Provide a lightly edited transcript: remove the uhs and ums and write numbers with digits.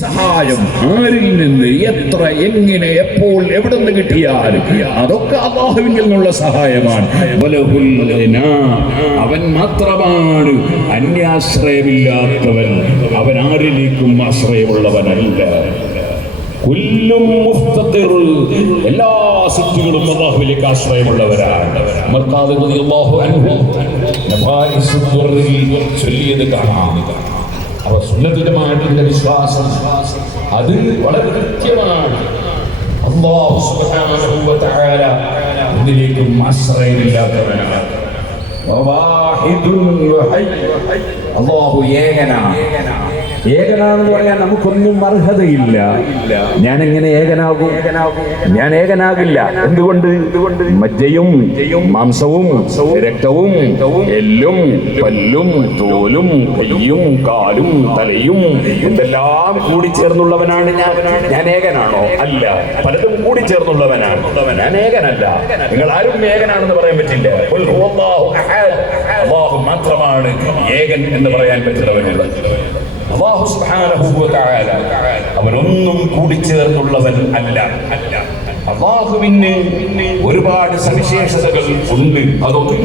സഹായം ആരിൽ നിന്ന് എത്ര എങ്ങനെ എപ്പോൾ എവിടെ നിന്ന് കിട്ടിയാലും അതൊക്കെ അല്ലാഹുവിൽ നിന്നുള്ള സഹായമാണ്. അവൻ മാത്രമാണ് അന്യാശ്രയമില്ലാത്തവൻ. അവൻ ആരിലേക്കും ആശ്രയമുള്ളവനല്ല. എല്ലാ സൃഷ്ടികളും അല്ലാഹുവിലേക്ക് ആശ്രയമുള്ളവരാണ്. ചൊല്ലിയത് കാണാം. അവർ സുന്നത്തിന്റെ വിശ്വാസം അത് വളരെ കൃത്യമാണ്. അല്ലാഹു സുബ്ഹാനഹു വ തആല ഇതിലേക്കും ആശ്രയമില്ലാത്തവനാണ്. അല്ലാഹു ഏകനാണ്. ഏകനാണെന്ന് പറയാൻ നമുക്കൊന്നും അർഹതയില്ല. ഞാൻ എങ്ങനെ ഏകനാകും? ഞാൻ ഏകനാകില്ല. എന്തുകൊണ്ട്? മജ്ജയും മാംസവും രക്തവും എല്ലും പല്ലും തോലും കയ്യും കാലും തലയും ഇതെല്ലാം കൂടിച്ചേർന്നുള്ളവനാണ് ഞാൻ. ഞാൻ ഏകനാണോ? അല്ല. പലതും കൂടിച്ചേർന്നുള്ളവനാണ്. ഞാൻ ഏകനല്ല. നിങ്ങൾ ആരും ഏകനാണെന്ന് പറയാൻ പറ്റില്ല. അല്ലാഹു മാത്രമാണ് ഏകൻ എന്ന് പറയാൻ പറ്റുന്നവനുള്ളത്. അല്ലാഹു സുബ്ഹാനഹു വ തആല അവനൊന്നും കൂടിച്ചേർന്നുള്ളവൻ അല്ല. അല്ലാഹുവിന് ഒരുപാട് സവിശേഷതകൾ ഉണ്ട്. അതൊന്നും